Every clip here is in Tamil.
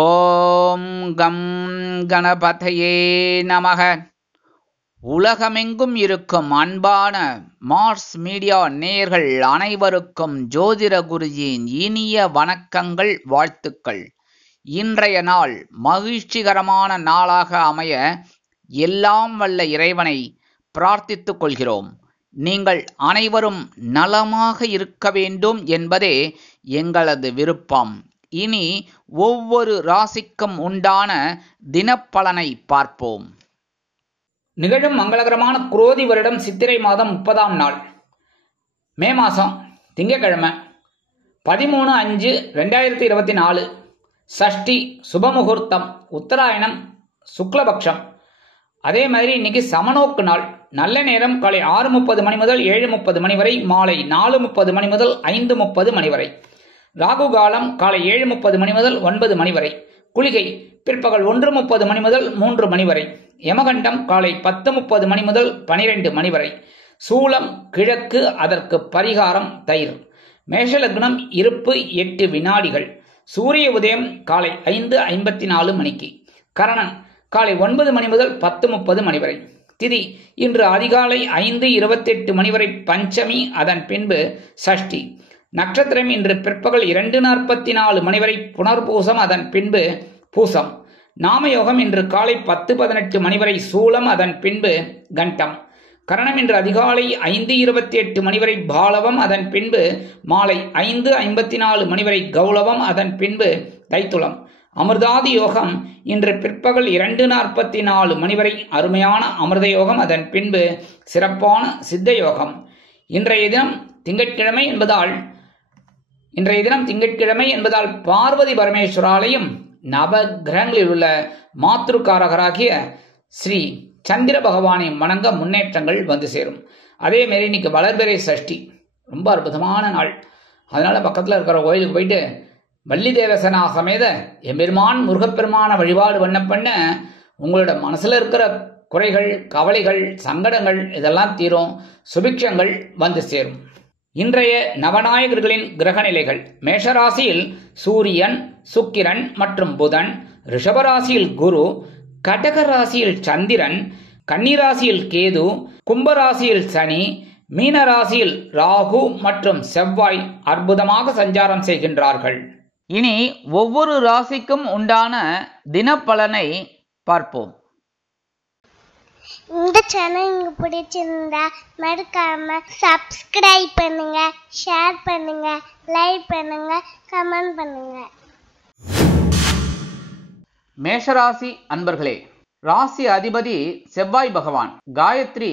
ஓம் கம் கணபதையே நமக. உலகமெங்கும் இருக்கும் அன்பான மார்ஸ் மீடியா நேயர்கள் அனைவருக்கும் ஜோதிட குருஜியின் இனிய வணக்கங்கள், வாழ்த்துக்கள். இன்றைய நாள் மகிழ்ச்சிகரமான நாளாக அமைய எல்லாம் வல்ல இறைவனை பிரார்த்தித்துக் கொள்கிறோம். நீங்கள் அனைவரும் நலமாக இருக்க வேண்டும் என்பதே எங்களது விருப்பம். இனி ஒவ்வொரு ராசிக்கும் உண்டான தினப்பலனை பார்ப்போம். நிகழும் மங்களகரமான குரோதி வருடம் சித்திரை மாதம் 30ஆம் நாள், மே மாதம், திங்கட்கிழமை, 13/5/2024, சஷ்டி, சுபமுகூர்த்தம், உத்தராயணம், சுக்லபக்ஷம். அதே மாதிரி இன்னைக்கு சமநோக்கு நாள். நல்ல நேரம் காலை 6:30 மணி முதல் 7:30 மணி வரை, மாலை 4:30 மணி முதல் 5:30 மணி வரை. ராகு காலம் காலை 7:30 மணி முதல் 9 மணி வரை. குளிகை பிற்பகல் 1:30 மணி முதல் 3 மணி வரை. யமகண்டம் காலை 10:30 மணி முதல் 12 மணி வரை. சூலம் கிழக்கு, அதற்கு பரிகாரம் தயிர். மேஷலக்னம், இருப்பு 8 வினாடிகள். சூரிய உதயம் காலை 5:54 மணிக்கு. கரணன் காலை 9 மணி முதல் 10:30 மணி வரை. திதி இன்று அதிகாலை 5:28 மணி வரை பஞ்சமி, அதன் பின்பு சஷ்டி. நட்சத்திரம் இன்று பிற்பகல் 2:44 மணி வரை புனர்பூசம், அதன் பின்பு பூசம். நாமயோகம் இன்று காலை 10:18 மணி வரை சூலம், அதன் பின்பு கண்டம். கரணம் இன்று அதிகாலை 5:28 மணி வரை பாலவம், அதன் பின்பு மாலை 5:54 மணி வரை கௌளவம், அதன் பின்பு தைத்துளம். அமிர்தாதி யோகம் இன்று பிற்பகல் 2:44 மணி வரை அருமையான அமிர்த யோகம், அதன் பின்பு சிறப்பான சித்த யோகம். இன்றைய தினம் திங்கட்கிழமை என்பதால் பார்வதி பரமேஸ்வராலயம் நவ கிரகங்களில் உள்ள மாத்ருக்காரகராகிய ஸ்ரீ சந்திர பகவானை வணங்க முன்னேற்றங்கள் வந்து சேரும். அதே மாரி இன்னைக்கு வளர்பிறை சஷ்டி, ரொம்ப அற்புதமான நாள். அதனால பக்கத்தில் இருக்கிற கோயிலுக்கு போயிட்டு வள்ளி தேவசனா சமேத எம்பெருமான் முருகப்பெருமான வழிபாடு பண்ண உங்களோட மனசுல இருக்கிற குறைகள், கவலைகள், சங்கடங்கள் இதெல்லாம் தீரும். சுபிக்ஷங்கள் வந்து சேரும். இன்றைய நவநாயகர்களின் கிரக நிலைகள்: மேஷராசியில் சூரியன், சுக்கிரன் மற்றும் புதன், ரிஷபராசியில் குரு, கடகராசியில் சந்திரன், கன்னிராசியில் கேது, கும்பராசியில் சனி, மீனராசியில் ராகு மற்றும் செவ்வாய் அற்புதமாக சஞ்சாரம் செய்கின்றார்கள். இனி ஒவ்வொரு ராசிக்கும் உண்டான தினப்பலனை பார்ப்போம். இந்த சேனல் உங்களுக்கு பிடிச்சிருந்தா மறக்காம சப்ஸ்கிரைப் பண்ணுங்க, ஷேர் பண்ணுங்க, லைக் பண்ணுங்க, கமெண்ட் பண்ணுங்க. மேஷராசி அன்பர்களே, ராசி அதிபதி செவ்வாய் பகவான். காயத்ரி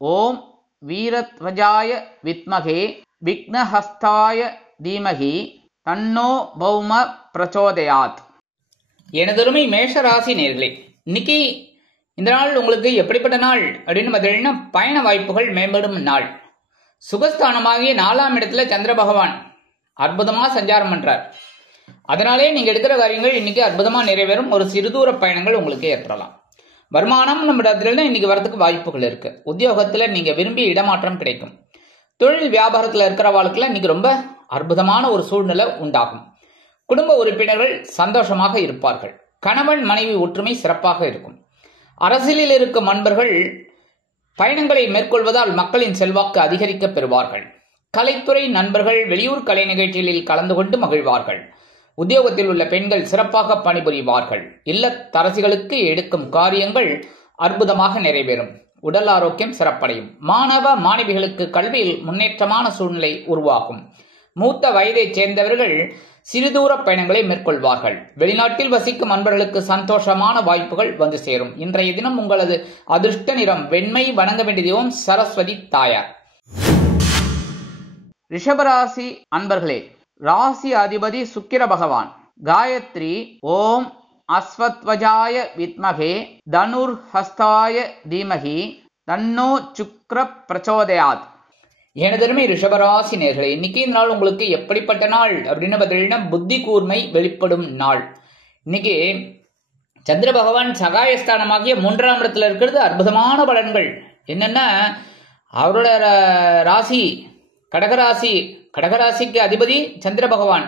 ஓம் வீரத்வஜாய வித்மகே விக்னஹஸ்தாய தீமகி தன்னோ பௌம பிரச்சோதயாத். எனதருமை மேஷராசி நேயர்களே, இன்னைக்கு இந்த நாள் உங்களுக்கு எப்படிப்பட்ட நாள் அப்படின்னு பார்த்தீங்கன்னா, பயண வாய்ப்புகள் மேம்படும் நாள். சுகஸ்தானமாகிய 4ஆம் இடத்துல சந்திர பகவான் அற்புதமாக சஞ்சாரம் பண்றார். அதனாலே நீங்க எடுக்கிற காரியங்கள் இன்னைக்கு அற்புதமா நிறைவேறும். ஒரு சிறுதூர பயணங்கள் உங்களுக்கு ஏற்படலாம். வருமானம் நம்ம இடத்துல இன்னைக்கு வரதுக்கு வாய்ப்புகள் இருக்கு. உத்தியோகத்துல நீங்க விரும்பிய இடமாற்றம் கிடைக்கும். தொழில் வியாபாரத்துல இருக்கிறவாளுக்குலாம் இன்னைக்கு ரொம்ப அற்புதமான ஒரு சூழ்நிலை உண்டாகும். குடும்ப உறுப்பினர்கள் சந்தோஷமாக இருப்பார்கள். கணவன் மனைவி ஒற்றுமை சிறப்பாக இருக்கும். அரசியலில் இருக்கும் நண்பர்கள் பயணங்களை மேற்கொள்வதால் மக்களின் செல்வாக்கு அதிகரிக்க பெறுவார்கள். கலைத்துறை நண்பர்கள் வெளியூர் கலை நிகழ்ச்சிகளில் கலந்து கொண்டு மகிழ்வார்கள். உத்தியோகத்தில் உள்ள பெண்கள் சிறப்பாக பணிபுரிவார்கள். இல்லத்தரசிகளுக்கு எடுக்கும் காரியங்கள் அற்புதமாக நிறைவேறும். உடல் ஆரோக்கியம் சிறப்படையும். மாணவ மாணவிகளுக்கு கல்வியில் முன்னேற்றமான சூழ்நிலை உருவாகும். மூத்த வயதைச் சேர்ந்தவர்கள் சிறுதூர பயணங்களை மேற்கொள்வார்கள். வெளிநாட்டில் வசிக்கும் நண்பர்களுக்கு சந்தோஷமான வாய்ப்புகள் வந்து சேரும். இன்றைய தினம் உங்களது அதிர்ஷ்ட நிறம் வெண்மை. வணங்க வேண்டிய தெய்வம் சரஸ்வதி தாயார். ரிஷபராசி அன்பர்களே, ராசி அதிபதி சுக்கிர பகவான். காயத்ரி ஓம் அஸ்வத்வஜாய வித்மகே தனுர் ஹஸ்தாய தீமகி தன்னோ சுக்ர பிரச்சோதயாத். எனதருமை ரிஷபராசி நேயர்களே, இன்னைக்கு இந்த நாள் உங்களுக்கு எப்படிப்பட்ட நாள் அப்படின்னு பார்த்தீங்கன்னா, புத்தி கூர்மை வெளிப்படும் நாள். இன்னைக்கு சந்திர பகவான் சகாயஸ்தானமாகிய 3ஆம் இடத்துல இருக்கிறது அற்புதமான பலன்கள். என்னன்னா, அவரோட ராசி கடகராசிக்கு அதிபதி சந்திர பகவான்.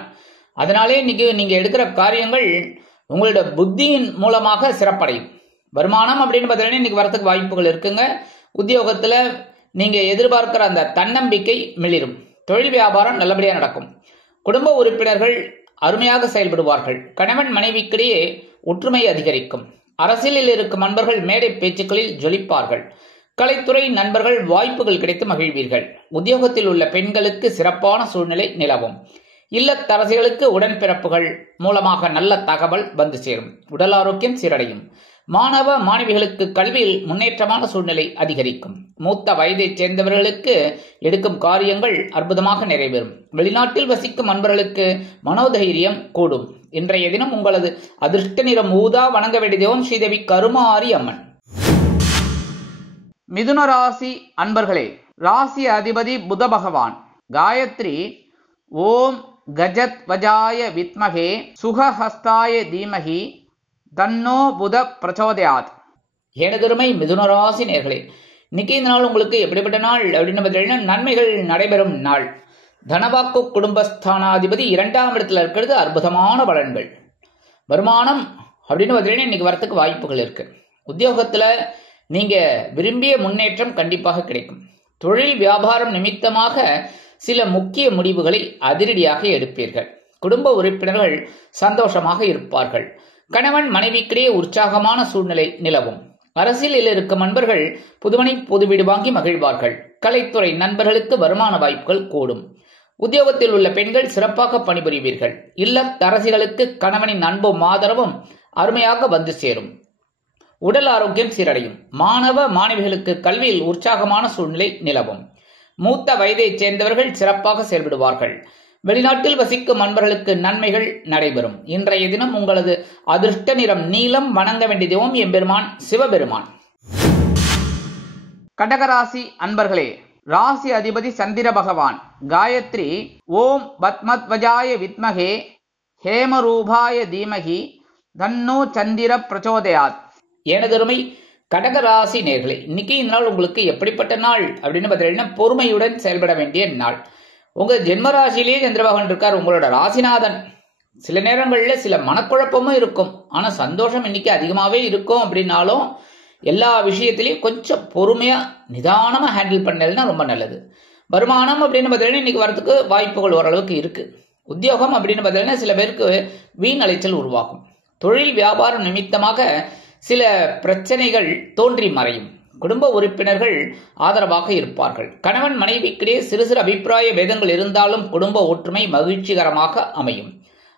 அதனாலே இன்னைக்கு நீங்க எடுக்கிற காரியங்கள் உங்களோட புத்தியின் மூலமாக சிறப்படையும். வருமானம் அப்படின்னு பார்த்தீங்கன்னா இன்னைக்கு வரத்துக்கு வாய்ப்புகள் இருக்குங்க. உத்தியோகத்துல நீங்க எதிர்பார்க்கிற அந்த தன்னம்பிக்கை மிளிரும். தொழில் வியாபாரம் நல்லபடியாக நடக்கும். குடும்ப உறுப்பினர்கள் அருமையாக செயல்படுவார்கள். கணவன் மனைவிக்கிடையே ஒற்றுமை அதிகரிக்கும். அரசியலில் இருக்கும் நண்பர்கள் மேடை பேச்சுக்களில் ஜொலிப்பார்கள். கலைத்துறை நண்பர்கள் வாய்ப்புகள் கிடைத்து மகிழ்வீர்கள். உத்தியோகத்தில் உள்ள பெண்களுக்கு சிறப்பான சூழ்நிலை நிலவும். இல்லத்தரசிகளுக்கு உடன்பிறப்புகள் மூலமாக நல்ல தகவல் வந்து சேரும். உடல் ஆரோக்கியம் சீரடையும். மாணவ மாணவிகளுக்கு கல்வியில் முன்னேற்றமான சூழ்நிலை அதிகரிக்கும். மூத்த வயதைச் சேர்ந்தவர்களுக்கு எடுக்கும் காரியங்கள் அற்புதமாக நிறைவேறும். வெளிநாட்டில் வசிக்கும் நண்பர்களுக்கு மனோதைரியம் கூடும். இன்றைய தினம் உங்களது அதிர்ஷ்ட நிறம் ஊதா. வணங்க வேண்டிய தெய்வம் ஸ்ரீதேவி கருமாரி அம்மன். மிதுன ராசி அன்பர்களே, ராசி அதிபதி புத பகவான். காயத்ரி ஓம் கஜத் வஜாய வித்மகே சுகஹஸ்தாய தீமகி தன்னோ புத பிரச்சோதயாத். எனதருமை மிதுன ராசி நேர்களே, இன்னைக்கு இந்த நாள் உங்களுக்கு எப்படிப்பட்ட நாள் அப்படின்னு பார்த்தீங்கன்னா நன்மைகள் நடைபெறும் நாள். தனவாக்கு குடும்பஸ்தானாதிபதி 2ஆம் இடத்துல இருக்கிறது அற்புதமான பலன்கள். வருமானம் அப்படின்னு பார்த்தீங்கன்னா இன்னைக்கு வரத்துக்கு வாய்ப்புகள் இருக்கு. உத்தியோகத்துல நீங்க விரும்பிய முன்னேற்றம் கண்டிப்பாக கிடைக்கும். தொழில் வியாபாரம் நிமித்தமாக சில முக்கிய முடிவுகளை அதிரடியாக எடுப்பீர்கள். குடும்ப உறுப்பினர்கள் சந்தோஷமாக இருப்பார்கள். கணவன் மனைவிக்கிடையே உற்சாகமான சூழ்நிலை நிலவும். அரசியலில் இருக்கும் நண்பர்கள் புதுமனை புது வீடு வாங்கி மகிழ்வார்கள். கலைத்துறை நண்பர்களுக்கு வருமான வாய்ப்புகள் கூடும். உத்தியோகத்தில் உள்ள பெண்கள் சிறப்பாக பணிபுரிவீர்கள். இல்லத்தரசிகளுக்கு கணவனின் அன்பும் ஆதரவும் அருமையாக வந்து சேரும். உடல் ஆரோக்கியம் சீரடையும். மாணவ மாணவிகளுக்கு கல்வியில் உற்சாகமான சூழ்நிலை நிலவும். மூத்த வயதைச் சேர்ந்தவர்கள் சிறப்பாக செயல்படுவார்கள். வெளிநாட்டில் வசிக்கும் நண்பர்களுக்கு நன்மைகள் நடைபெறும். இன்றைய தினம் உங்களது அதிர்ஷ்ட நிறம் நீலம். வணங்க வேண்டிய தெய்வம் எம்பெருமான் சிவபெருமான். கடகராசி அன்பர்களே, ராசி அதிபதி சந்திர பகவான். காயத்ரி ஓம் பத்மத்வஜாய வித்மகே ஹேமரூபாய தீமகி தன்னோ சந்திர பிரச்சோதயாத். எனதருமை கடகராசி நேர்களே, இன்னைக்கு இந்த நாள் உங்களுக்கு எப்படிப்பட்ட நாள் அப்படின்னு பார்த்தீங்கன்னா பொறுமையுடன் செயல்பட வேண்டிய நாள். உங்க ஜென்மராசிலேயே சந்திரபகவான் இருக்கார், உங்களோட ராசிநாதன். சில நேரங்களில் சில மனக்குழப்பமும் இருக்கும். ஆனா சந்தோஷம் இன்னைக்கு அதிகமாவே இருக்கும். அப்படின்னாலும் எல்லா விஷயத்திலையும் கொஞ்சம் பொறுமையா நிதானமா ஹேண்டில் பண்ணதுன்னா ரொம்ப நல்லது. வருமானம் அப்படின்னு பார்த்தீங்கன்னா இன்னைக்கு வரதுக்கு வாய்ப்புகள் ஓரளவுக்கு இருக்கு. உத்தியோகம் அப்படின்னு பார்த்தீங்கன்னா சில பேருக்கு வீண் அலைச்சல் உருவாகும். தொழில் வியாபாரம் நிமித்தமாக சில பிரச்சனைகள் தோன்றி மறையும். குடும்ப உறுப்பினர்கள் ஆதரவாக இருப்பார்கள். கணவன் மனைவிக்கிடையே சிறு சிறு அபிப்பிராய வேதங்கள் இருந்தாலும் குடும்ப ஒற்றுமை மகிழ்ச்சிகரமாக அமையும்.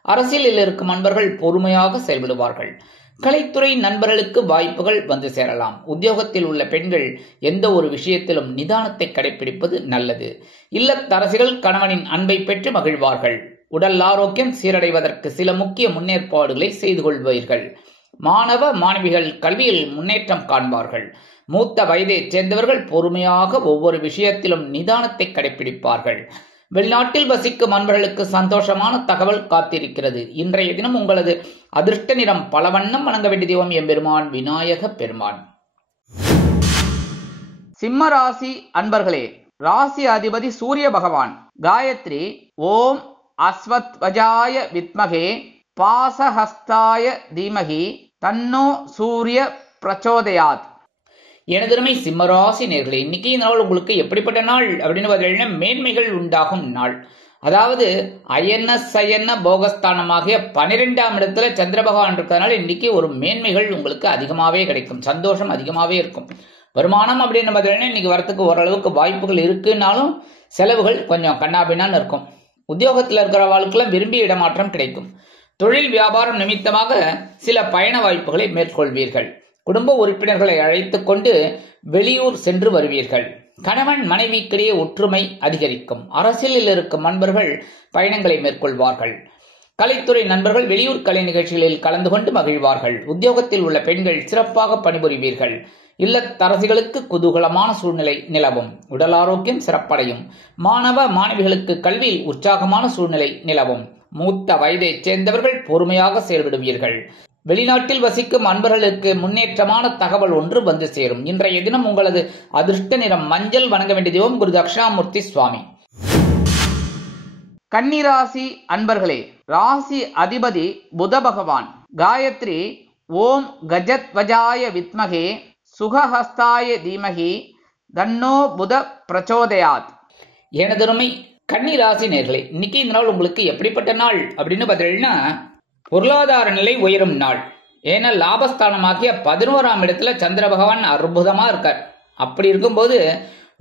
அரசியலில் இருக்கும் நண்பர்கள் பொறுமையாக செயல்படுவார்கள். கலைத்துறை நண்பர்களுக்கு வாய்ப்புகள் வந்து சேரலாம். உத்தியோகத்தில் உள்ள பெண்கள் எந்த ஒரு விஷயத்திலும் நிதானத்தை கடைபிடிப்பது நல்லது. இல்லத்தரசிகள் கணவனின் அன்பை பெற்று மகிழ்வார்கள். உடல் ஆரோக்கியம் சீரடைவதற்கு சில முக்கிய முன்னேற்பாடுகளை செய்து கொள்வீர்கள். மாணவ மாணவிகள் கல்வியில் முன்னேற்றம் காண்பார்கள். மூத்த வயதைச் சேர்ந்தவர்கள் பொறுமையாக ஒவ்வொரு விஷயத்திலும் நிதானத்தை கடைபிடிப்பார்கள். வெளிநாட்டில் வசிக்கும் நண்பர்களுக்கு சந்தோஷமான தகவல் காத்திருக்கிறது. இன்றைய தினம் உங்களது அதிர்ஷ்ட நிறம் பலவண்ணம். வணங்க வேண்டிய தெய்வம் எம்பெருமான் விநாயக பெருமான். சிம்ம ராசி அன்பர்களே, ராசி அதிபதி சூரிய பகவான். காயத்ரி ஓம் அஸ்வத்வஜாய வித்மகே பாசஹஸ்தாய தீமகி தன்னோ சூரிய பிரச்சோதயாத். எனதருமை சிம்மராசி நேர்களே, இன்னைக்கு இந்த நாள் உங்களுக்கு எப்படிப்பட்ட நாள் அப்படின்னு பார்த்தீங்கன்னா மேன்மைகள் உண்டாகும் நாள். அதாவது அயன சயன போகஸ்தானமாகிய 12ஆம் இடத்துல சந்திர பகவான் இருக்கிறதுனால இன்னைக்கு ஒரு மேன்மைகள் உங்களுக்கு அதிகமாகவே கிடைக்கும். சந்தோஷம் அதிகமாகவே இருக்கும். வருமானம் அப்படின்னு பார்த்தீங்கன்னா இன்னைக்கு வரத்துக்கு ஓரளவுக்கு வாய்ப்புகள் இருக்குன்னாலும் செலவுகள் கொஞ்சம் கண்ணாபின்னான்னு இருக்கும். உத்தியோகத்தில் இருக்கிற வாழ்க்கெல்லாம் விரும்பிய இடமாற்றம் கிடைக்கும். தொழில் வியாபாரம் நிமித்தமாக சில பயண வாய்ப்புகளை மேற்கொள்வீர்கள். குடும்ப உறுப்பினர்களை அழைத்துக் கொண்டு வெளியூர் சென்று வருவீர்கள். கணவன் மனைவிக்கிடையே ஒற்றுமை அதிகரிக்கும். அரசியலில் இருக்கும் நண்பர்கள் பயணங்களை மேற்கொள்வார்கள். கலைத்துறை நண்பர்கள் வெளியூர் கலை நிகழ்ச்சிகளில் கலந்து கொண்டு மகிழ்வார்கள். உத்தியோகத்தில் உள்ள பெண்கள் சிறப்பாக பணிபுரிவீர்கள். இல்லத்தரசிகளுக்கு குதூகலமான சூழ்நிலை நிலவும். உடல் ஆரோக்கியம் சிறப்படையும். மாணவ மாணவிகளுக்கு கல்வியில் உற்சாகமான சூழ்நிலை நிலவும். மூத்த வயதைச் சேர்ந்தவர்கள் பொறுமையாக செயல்படுவீர்கள். வெளிநாட்டில் வசிக்கும் அன்பர்களுக்கு முன்னேற்றமான தகவல் ஒன்று வந்து சேரும். இன்றைய தினம் உங்களது அதிர்ஷ்ட நிறம் மஞ்சள். வணங்க வேண்டிய தெய்வம் குரு தட்சிணாமூர்த்தி சுவாமி. கன்னிராசி அன்பர்களே, ராசி அதிபதி புத பகவான். காயத்ரி ஓம் கஜத்வஜாய வித்மகே சுகஹஸ்தாய தீமகி தன்னோ புத பிரச்சோதயாத். எனதருமை கன்னி ராசி நேர்களே, இன்னைக்கு இந்த நாள் உங்களுக்கு எப்படிப்பட்ட நாள் அப்படின்னு பார்த்தீங்கன்னா, பொருளாதார நிலை உயரும் நாள். ஏன்னா லாபஸ்தானமாகிய 11ஆம் இடத்துல சந்திர பகவான் அற்புதமா இருக்கார். அப்படி இருக்கும்போது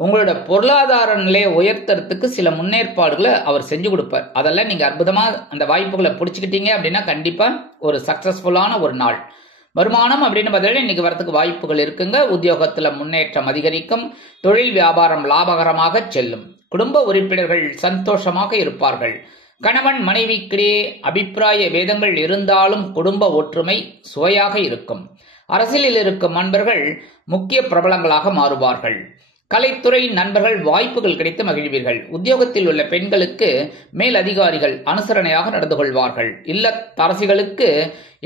உங்களோட பொருளாதார நிலையை உயர்த்துறதுக்கு சில முன்னேற்பாடுகளை அவர் செஞ்சு கொடுப்பார். அதெல்லாம் நீங்க அற்புதமா அந்த வாய்ப்புகளை பிடிச்சிக்கிட்டீங்க அப்படின்னா கண்டிப்பா ஒரு சக்சஸ்ஃபுல்லான ஒரு நாள். வருமானம் அப்படின்னு பார்த்தீங்கன்னா இன்னைக்கு வரத்துக்கு வாய்ப்புகள் இருக்குங்க. உத்தியோகத்துல முன்னேற்றம் அதிகரிக்கும். தொழில் வியாபாரம் லாபகரமாக செல்லும். குடும்ப உறுப்பினர்கள் சந்தோஷமாக இருப்பார்கள். கணவன் மனைவிக்கிடையே அபிப்பிராய வேதங்கள் இருந்தாலும் குடும்ப ஒற்றுமை சுவையாக இருக்கும். அரசியலில் இருக்கும் நண்பர்கள் முக்கிய பிரபலங்களாக மாறுவார்கள். கலைத்துறை நண்பர்கள் வாய்ப்புகள் கிடைத்து மகிழ்வீர்கள். உத்தியோகத்தில் உள்ள பெண்களுக்கு மேல் அதிகாரிகள் அனுசரணையாக நடந்து கொள்வார்கள். இல்லத்தரசிகளுக்கு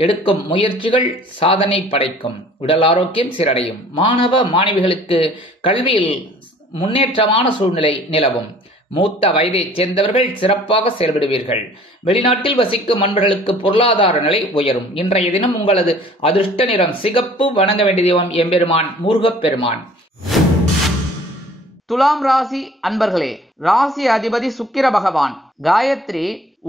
எடுக்கும் முயற்சிகள் சாதனை படைக்கும். உடல் ஆரோக்கியம் சீரடையும். மாணவ மாணவிகளுக்கு கல்வியில் முன்னேற்றமான சூழ்நிலை நிலவும். மூத்த வயதைச் சேர்ந்தவர்கள் சிறப்பாக செயல்படுவீர்கள். வெளிநாட்டில் வசிக்கும் நண்பர்களுக்கு பொருளாதார நிலை உயரும். இன்றைய தினம் உங்களது அதிர்ஷ்ட நிறம் சிகப்பு. வணங்க வேண்டிய தெய்வம் எம்பெருமான் முருகப்பெருமான். துலாம் ராசி அன்பர்களே, ராசி அதிபதி சுக்கிர பகவான். காயத்ரி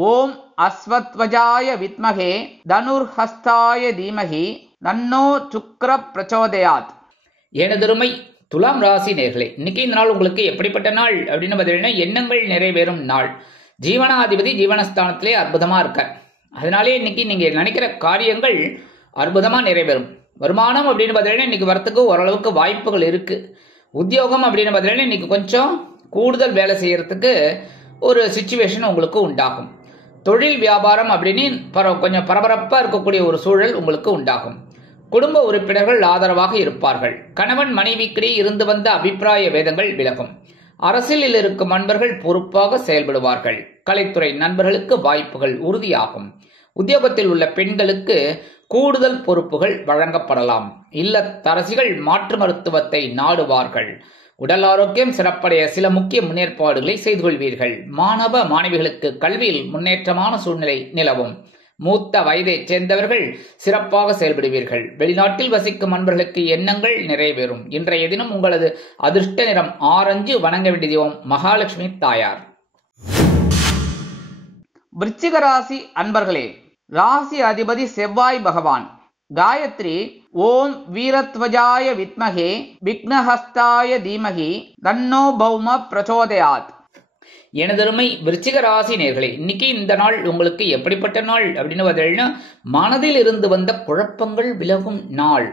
ஓம் அஸ்வத்வஜாய வித்மகே தனுர்ஹஸ்தாய தீமகி தன்னோ சுக்கிர பிரச்சோதயாத். எனதருமை துலாம் ராசி நேர்களே, இன்னைக்கு இந்த நாள் உங்களுக்கு எப்படிப்பட்ட நாள் அப்படின்னு பார்த்தீங்கன்னா, எண்ணங்கள் நிறைவேறும் நாள். ஜீவனாதிபதி ஜீவனஸ்தானத்திலே அற்புதமா இருக்கார். அதனாலே இன்னைக்கு நீங்க நினைக்கிற காரியங்கள் அற்புதமா நிறைவேறும். வருமானம் அப்படின்னு பார்த்தீங்கன்னா இன்னைக்கு வரத்துக்கு ஓரளவுக்கு வாய்ப்புகள் இருக்கு. உத்தியோகம் அப்படின்னு பார்த்தீங்கன்னா இன்னைக்கு கொஞ்சம் கூடுதல் வேலை செய்யறதுக்கு ஒரு சிச்சுவேஷன் உங்களுக்கு உண்டாகும். தொழில் வியாபாரம் அப்படின்னு கொஞ்சம் பரபரப்பா இருக்கக்கூடிய ஒரு சூழல் உங்களுக்கு உண்டாகும். குடும்ப உறுப்பினர்கள் ஆதரவாக இருப்பார்கள். கணவன் மனைவிக்கிடையே இருந்து வந்த அபிப்பிராய வேதங்கள் விலகும். அரசியலில் இருக்கும் நண்பர்கள் பொறுப்பாக செயல்படுவார்கள். கலைத்துறை நண்பர்களுக்கு வாய்ப்புகள் உறுதியாகும். உத்தியோகத்தில் உள்ள பெண்களுக்கு கூடுதல் பொறுப்புகள் வழங்கப்படலாம். இல்லத்தரசிகள் மாற்று மருத்துவத்தை நாடுவார்கள். உடல் ஆரோக்கியம் சிறப்படைய சில முக்கிய முன்னேற்பாடுகளை செய்து கொள்வீர்கள். மாணவ மாணவிகளுக்கு கல்வியில் முன்னேற்றமான சூழ்நிலை நிலவும். மூத்த வயதைச் சேர்ந்தவர்கள் சிறப்பாக செயல்படுவீர்கள். வெளிநாட்டில் வசிக்கும் நண்பர்களுக்கு எண்ணங்கள் நிறைவேறும். இன்றைய தினம் உங்களது அதிர்ஷ்ட நிறம் ஆரஞ்சு. வணங்க வேண்டிய தெய்வம் மகாலட்சுமி தாயார். விருச்சிக ராசி அன்பர்களே, ராசி அதிபதி செவ்வாய் பகவான். காயத்ரி ஓம் வீரத்வஜாய வித்மகே விக்னஹஸ்தாய தீமகி தன்னோ பௌம பிரச்சோதயாத். எனதருமை விருச்சிக ராசி நேர்களே, இன்னைக்கு இந்த நாள் உங்களுக்கு எப்படிப்பட்ட நாள் அப்படின்னு பார்த்தீங்கன்னா, மனதில் இருந்து வந்த குழப்பங்கள் விலகும் நாள்.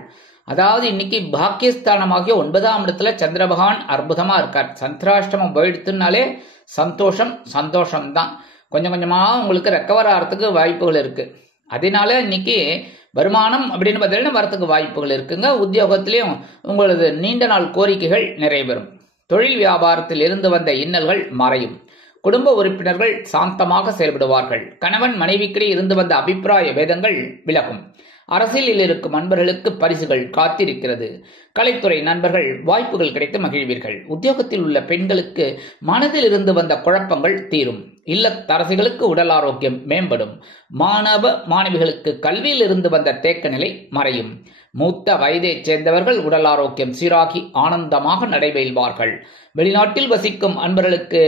அதாவது இன்னைக்கு பாக்கியஸ்தானமாகிய 9ஆம் இடத்துல சந்திர பகவான் அற்புதமா இருக்கார். சந்திராஷ்டமம் போயிடுத்துனாலே சந்தோஷம் தான். கொஞ்சம் கொஞ்சமா உங்களுக்கு ரெக்கவர் ஆகிறதுக்கு வாய்ப்புகள் இருக்கு. அதனால இன்னைக்கு வருமானம் அப்படின்னு பார்த்தீங்கன்னா வரத்துக்கு வாய்ப்புகள் இருக்குங்க. உத்தியோகத்திலையும் உங்களது நீண்ட நாள் கோரிக்கைகள் நிறைவேறும். தொழில் வியாபாரத்தில் இருந்து வந்த இன்னல்கள் மறையும். குடும்ப உறுப்பினர்கள் சாந்தமாக செயல்படுவார்கள். கணவன் மனைவிக்கிடையே இருந்து வந்த அபிப்பிராய வேதங்கள் விலகும். அரசியலில் இருக்கும் நண்பர்களுக்கு பரிசுகள் காத்திருக்கிறது. கலைத்துறை நண்பர்கள் வாய்ப்புகள் கிடைத்து மகிழ்வீர்கள். உத்தியோகத்தில் உள்ள பெண்களுக்கு மனதில் இருந்து வந்த குழப்பங்கள் தீரும். இல்லத்தரசிகளுக்கு உடல் ஆரோக்கியம் மேம்படும். மாணவ மாணவிகளுக்கு கல்வியில் இருந்து வந்த தேக்க நிலை மறையும். மூத்த வயதைச் சேர்ந்தவர்கள் உடல் ஆரோக்கியம் சீராகி ஆனந்தமாக நடைபெறுவார்கள். வெளிநாட்டில் வசிக்கும் அன்பர்களுக்கு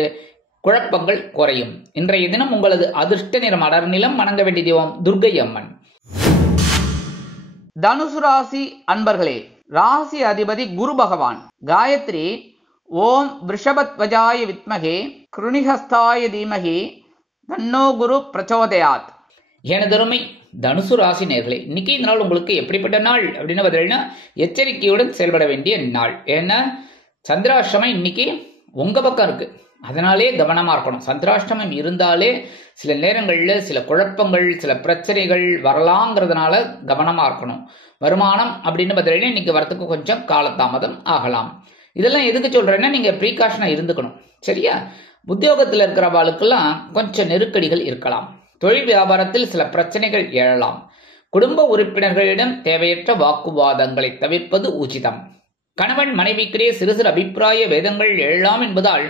குழப்பங்கள் குறையும். இன்றைய தினம் உங்களது அதிர்ஷ்ட நிறம் அடர் நிலம். வணங்க வேண்டிய தெய்வம் துர்க்கை அம்மன். தனுசு ராசி அன்பர்களே, ராசி அதிபதி குரு பகவான். காயத்ரி ஓம் ரிஷபத்வஜாய வித்மகே கிருணிஹஸ்தாய தீமகி தன்னோ குரு பிரச்சோதயாத். எனதருமை தனுசு ராசி நேர்களே, இன்னைக்கு இந்த நாள் உங்களுக்கு எப்படிப்பட்ட நாள் அப்படின்னு பார்த்தீங்கன்னா, எச்சரிக்கையுடன் செயல்பட வேண்டிய நாள். ஏன்னா சந்திராஷ்டமம் இன்னைக்கு உங்க பக்கம் இருக்கு. அதனாலே கவனமா இருக்கணும். சந்திராஷ்டமம் இருந்தாலே சில நேரங்களில் சில குழப்பங்கள் சில பிரச்சனைகள் வரலாங்கிறதுனால கவனமா இருக்கணும். வருமானம் அப்படின்னு பார்த்தீங்கன்னா இன்னைக்கு வரத்துக்கு கொஞ்சம் காலதாமதம் ஆகலாம். இதெல்லாம் எதுக்கு சொல்றேன்னா, நீங்க ப்ரீகாஷனா இருந்துக்கணும். சரியா? உத்தியோகத்தில் இருக்கிறவாளுக்கெல்லாம் கொஞ்சம் நெருக்கடிகள் இருக்கலாம். தொழில் வியாபாரத்தில் சில பிரச்சனைகள் எழலாம். குடும்ப உறுப்பினர்களிடம் தேவையற்ற வாக்குவாதங்களை தவிர்ப்பது உச்சிதம். கணவன் மனைவிக்கிடையே சிறு சிறு அபிப்பிராய வேதங்கள் எழலாம் என்பதால்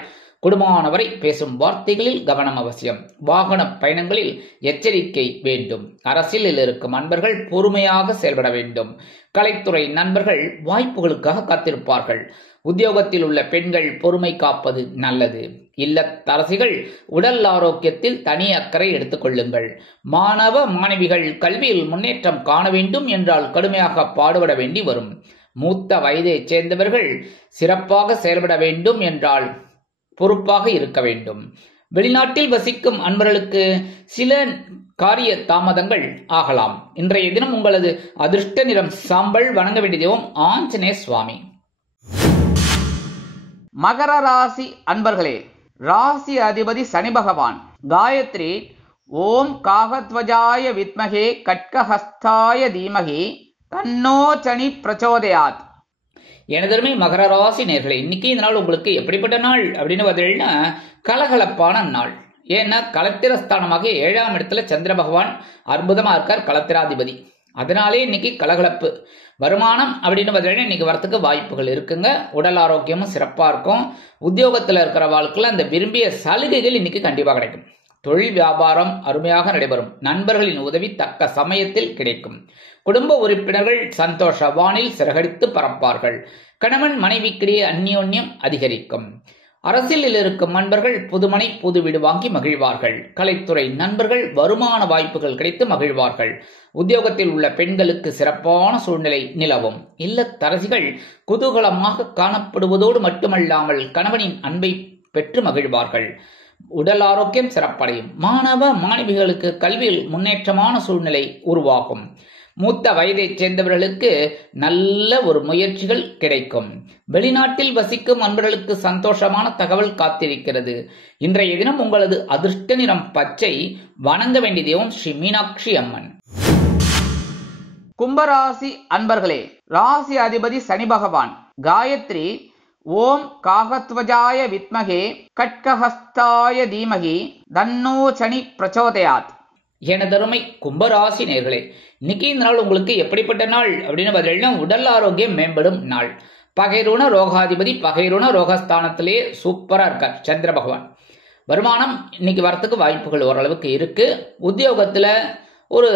குடும்பமானவரை பேசும் வார்த்தைகளில் கவனம் அவசியம். வாகன பயணங்களில் எச்சரிக்கை வேண்டும். அரசியலில் இருக்கும் அன்பர்கள் பொறுமையாக செயல்பட வேண்டும். கலைத்துறை நண்பர்கள் வாய்ப்புகளுக்காக காத்திருப்பார்கள். உத்தியோகத்தில் உள்ள பெண்கள் பொறுமை காப்பது நல்லது. இல்லத்தரசிகள் உடல் ஆரோக்கியத்தில் தனி அக்கறை எடுத்துக் கொள்ளுங்கள். மாணவ மாணவிகள் கல்வியில் முன்னேற்றம் காண வேண்டும் என்றால் கடுமையாக பாடுபட வேண்டி வரும். மூத்த வயதைச் சேர்ந்தவர்கள் சிறப்பாக செயல்பட வேண்டும் என்றால் பொறுப்பாக இருக்க வேண்டும். வெளிநாட்டில் வசிக்கும் அன்பர்களுக்கு சில காரிய தாமதங்கள் ஆகலாம். இன்றைய தினம் உங்களது அதிர்ஷ்ட நிறம் சாம்பல். வணங்க வேண்டிய தெய்வம் ஆஞ்சநேய சுவாமி. மகர ராசி அன்பர்களே, ராசி அதிபதி சனி பகவான். காயத்ரி ஓம் காகத்வஜாய வித்மகே கட்கஹஸ்தாய தீமகி தன்னோ சனி பிரச்சோதயாத். எனதருமை மகர ராசி நேர்களே, இன்னைக்கு இந்த நாள் உங்களுக்கு எப்படிப்பட்ட நாள் அப்படின்னு பார்த்தீங்கன்னா கலகலப்பான நாள். ஏன்னா கலத்திரஸ்தானமாக 7ஆம் இடத்துல சந்திர பகவான் அற்புதமா இருக்கார், கலத்திராதிபதி. அதனாலே இன்னைக்கு கலகலப்பு. வருமானம் அப்படின்னு பார்த்தீங்கன்னா இன்னைக்கு வரத்துக்கு வாய்ப்புகள் இருக்குங்க. உடல் ஆரோக்கியமும் சிறப்பா இருக்கும். உத்தியோகத்தில் இருக்கிற வாழ்க்கையில் அந்த விரும்பிய சலுகைகள் இன்னைக்கு கண்டிப்பா கிடைக்கும். தொழில் வியாபாரம் அருமையாக நடைபெறும். நண்பர்களின் உதவி தக்க சமயத்தில் கிடைக்கும். குடும்ப உறுப்பினர்கள் சந்தோஷ வானில் சிறகடித்து பறப்பார்கள். கணவன் மனைவிக்கிடையே அந்யோன்யம் அதிகரிக்கும். அரசியலில் இருக்கும் நண்பர்கள் புதுமனை புது வீடு வாங்கி மகிழ்வார்கள். கலைத்துறை நண்பர்கள் வருமான வாய்ப்புகள் கிடைத்து மகிழ்வார்கள். உத்தியோகத்தில் உள்ள பெண்களுக்கு சிறப்பான சூழ்நிலை நிலவும். இல்லத்தரசிகள் குதூகலமாக காணப்படுவதோடு மட்டுமல்லாமல் கணவனின் அன்பை பெற்று மகிழ்வார்கள். உடல் ஆரோக்கியம் சிறப்படையும். மாணவ மாணவிகளுக்கு கல்வியில் முன்னேற்றமான சூழ்நிலை உருவாகும். மூத்த வயதைச் சேர்ந்தவர்களுக்கு நல்ல ஒரு முயற்சிகள் கிடைக்கும். வெளிநாட்டில் வசிக்கும் அன்பர்களுக்கு சந்தோஷமான தகவல் காத்திருக்கிறது. இன்றைய தினம் உங்களது அதிர்ஷ்ட நிறம் பச்சை. வணங்க வேண்டிய தெய்வம் ஸ்ரீ மீனாட்சி அம்மன். கும்பராசி அன்பர்களே, ராசி அதிபதி சனி பகவான். காயத்ரி ஓம் காகத்வஜாய வித்மகே கட்கஹஸ்தாய தீமகி தன்னோ சனி பிரச்சோதயாத். எனதருமை கும்பராசி நேர்களே, இன்னைக்கு இந்த நாள் உங்களுக்கு எப்படிப்பட்ட நாள் அப்படின்னு பார்த்தீங்கன்னா உடல் ஆரோக்கியம் மேம்படும் நாள். பகைருண ரோகாதிபதி பகைருண ரோகஸ்தானத்திலே சூப்பரா இருக்கார் சந்திர பகவான். வருமானம் இன்னைக்கு வரத்துக்கு வாய்ப்புகள் ஓரளவுக்கு இருக்கு. உத்தியோகத்துல ஒரு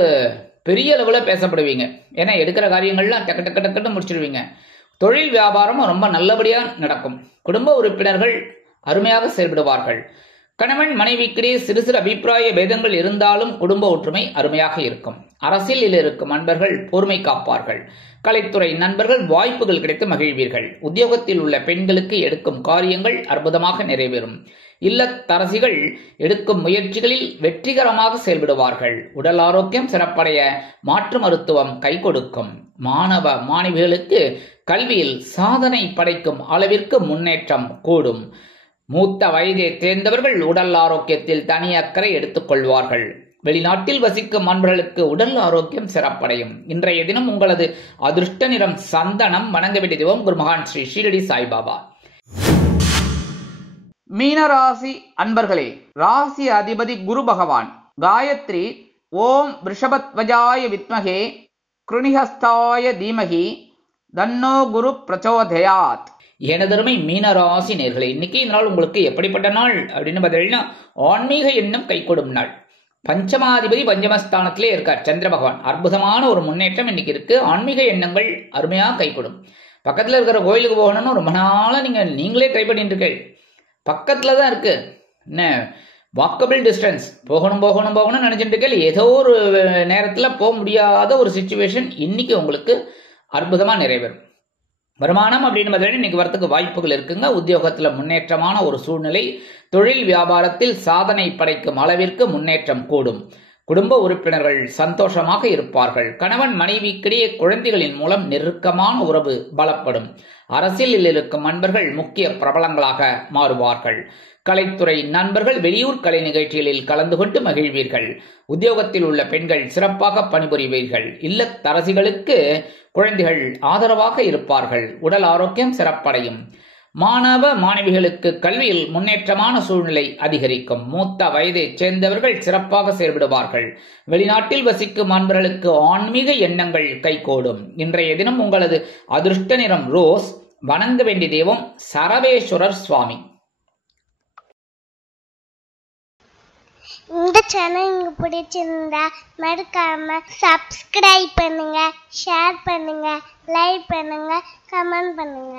பெரிய அளவுல பேசப்படுவீங்க. ஏன்னா எடுக்கிற காரியங்கள்லாம் டக்கு டக்கு டக்குன்னு முடிச்சிடுவீங்க. தொழில் வியாபாரம் ரொம்ப நல்லபடியா நடக்கும். குடும்ப உறுப்பினர்கள் அருமையாக செயல்படுவார்கள். கணவன் மனைவிக்கிடையே சிறு சிறு அபிப்பிராய பேதங்கள் இருந்தாலும் குடும்ப ஒற்றுமை அருமையாக இருக்கும். அரசியலில் இருக்கும் நண்பர்கள் பொறுமை காப்பார்கள். கலைத்துறை நண்பர்கள் வாய்ப்புகள் கிடைத்து மகிழ்வீர்கள். உத்தியோகத்தில் உள்ள பெண்களுக்கு எடுக்கும் காரியங்கள் அற்புதமாக நிறைவேறும். இல்லத்தரசிகள் எடுக்கும் முயற்சிகளில் வெற்றிகரமாக செயல்படுவார்கள். உடல் ஆரோக்கியம் சிறப்படைய மாற்று மருத்துவம் கை கொடுக்கும். மாணவ மாணவிகளுக்கு கல்வியில் சாதனை படைக்கும் அளவிற்கு முன்னேற்றம் கூடும். மூத்த வயதை தேர்ந்தவர்கள் உடல் ஆரோக்கியத்தில் தனி அக்கறை எடுத்துக் கொள்வார்கள். வெளிநாட்டில் வசிக்கும் நண்பர்களுக்கு உடல் ஆரோக்கியம் சிறப்படையும். இன்றைய தினம் உங்களது அதிர்ஷ்ட நிறம் சந்தனம். வணங்க வேண்டிய தெய்வம் குருமகான் ஸ்ரீ ஷீரடி சாய்பாபா. மீனராசி அன்பர்களே, ராசி அதிபதி குரு பகவான். காயத்ரி ஓம் ரிஷபத்வஜாய வித்மகே கிருணிஹஸ்தாய தீமகி தன்னோ குரு பிரச்சோதயாத். எனதருமை மீனராசி நேர்களே, இன்னைக்கு இந்த நாள் உங்களுக்கு எப்படிப்பட்ட நாள் அப்படின்னு பார்த்தீங்கன்னா ஆன்மீக எண்ணம் கைகூடும் நாள். பஞ்சமாதிபதி பஞ்சமஸ்தானத்திலே இருக்கார் சந்திர பகவான். அற்புதமான ஒரு முன்னேற்றம் இன்னைக்கு இருக்கு. ஆன்மீக எண்ணங்கள் அருமையாக கைகூடும். பக்கத்துல இருக்கிற கோயிலுக்கு போகணும்னு ரொம்ப நாளா நீங்களே ட்ரை பண்ணிட்டு இருக்கீங்க. பக்கத்துல தான் இருக்கு, என்ன வாக்கபிள் டிஸ்டன்ஸ். போகணும்னு நினைச்சிட்டு இருக்கேன். ஏதோ ஒரு நேரத்துல போக முடியாத ஒரு சிச்சுவேஷன் இன்னைக்கு உங்களுக்கு அற்புதமா நிறைவேறும். வருமானம் அப்படின்னு பார்த்தீங்கன்னா இன்னைக்கு வரத்துக்கு வாய்ப்புகள் இருக்குங்க. உத்தியோகத்தில் முன்னேற்றமான ஒரு சூழ்நிலை. தொழில் வியாபாரத்தில் சாதனை படைக்கும் அளவிற்கு முன்னேற்றம் கூடும். குடும்ப உறுப்பினர்கள் சந்தோஷமாக இருப்பார்கள். கணவன் மனைவிக்கிடையே குழந்தைகளின் மூலம் நெருக்கமான உறவு பலப்படும். அரசியலில் இருக்கும் நண்பர்கள் முக்கிய பிரபலங்களாக மாறுவார்கள். கலைத்துறை நண்பர்கள் வெளியூர் கலை நிகழ்ச்சிகளில் கலந்து கொண்டு மகிழ்வீர்கள். உத்தியோகத்தில் உள்ள பெண்கள் சிறப்பாக பணிபுரிவீர்கள். இல்லத்தரசிகளுக்கு குழந்தைகள் ஆதரவாக இருப்பார்கள். உடல் ஆரோக்கியம் சிறப்படையும். மாணவ மாணவிகளுக்கு கல்வியில் முன்னேற்றமான சூழ்நிலை அதிகரிக்கும். மூத்த வயதை சேர்ந்தவர்கள் சிறப்பாக செயல்படுவார்கள். வெளிநாட்டில் வசிக்கும் நண்பர்களுக்கு ஆன்மீக எண்ணங்கள் கைகூடும். இன்றைய தினம் உங்களது அதிர்ஷ்ட நிறம் ரோஸ். வணங்க வேண்டிய தெய்வம் சரவேஸ்வரர் சுவாமி. இந்த சேனல் உங்களுக்கு பிடிச்சிருந்தா மறக்காம சப்ஸ்கிரைப் பண்ணுங்க, ஷேர் பண்ணுங்க, லைக் பண்ணுங்க, கமெண்ட் பண்ணுங்க.